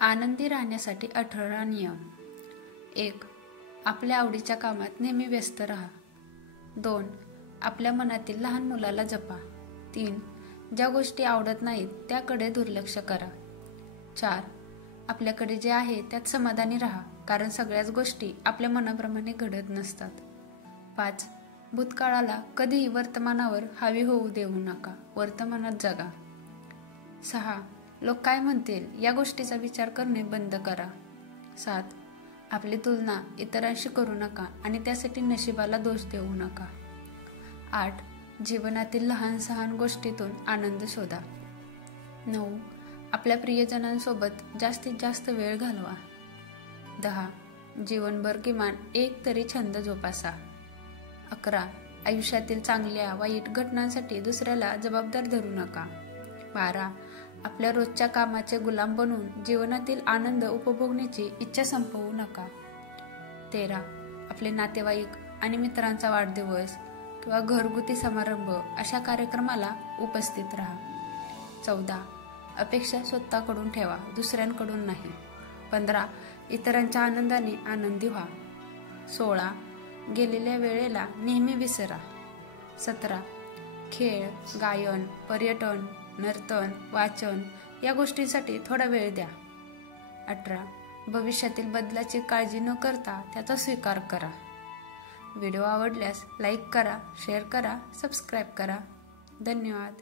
आनंदी राहण्यासाठी 18 नियम. 1. आपल्या आवडीच्या कामात नेहमी व्यस्त राहा. 2. आपल्या मनातील लहान मुलाला जपा. 3. ज्या गोष्टी आवडत नाहीत त्याकडे दुर्लक्ष करा. 4. आपल्याकडे जे आहे त्यात समाधानी राहा, कारण सगळ्याच गोष्टी आपल्या मनाप्रमाणे घडत नसतात. 5. भूतकाळाला कधीही वर्तमानावर हावी होऊ देऊ नका, वर्तमानात जगा. 6. लोक काय म्हणतील या गोष्टीचा विचार करणे बंद करा. 7. आपली तुलना इतरांशी करू नका आणि त्यासाठी नशिबाला दोष देऊ नका. 8. जीवनातील लहान सहान गोष्टीतून आनंद शोधा. 9. आपल्या प्रियजनांसोबत जास्तीत जास्त वेळ घालवा. 10. जीवनभर किमान एक तरी छंद जोपासा. 11. आयुष्यातील चांगल्या वाईट घटनांसाठी दुसऱ्याला जबाबदार धरू नका. 12. आपल्या रोजच्या कामाचे गुलाम बनून जीवनातील आनंद उपभोगण्याची इच्छा संपवू नका. 13. आपले नातेवाईक आणि मित्रांचा वाढदिवस किंवा घरगुती समारंभ अशा कार्यक्रमाला उपस्थित राहा. 14. अपेक्षा स्वतःकडून ठेवा, दुसऱ्यांकडून नाही. 15. इतरांच्या आनंदाने आनंदी व्हा. 16. गेलेल्या वेळेला नेहमी विसरा. 17. खेळ, गायन, पर्यटन, नर्तन, वाचन या गोष्टींसाठी थोडा वेळ द्या. 18. भविष्यातील बदलाची काळजी न करता त्याचा स्वीकार करा. व्हिडिओ आवडल्यास लाईक करा, शेअर करा, सबस्क्राईब करा. धन्यवाद.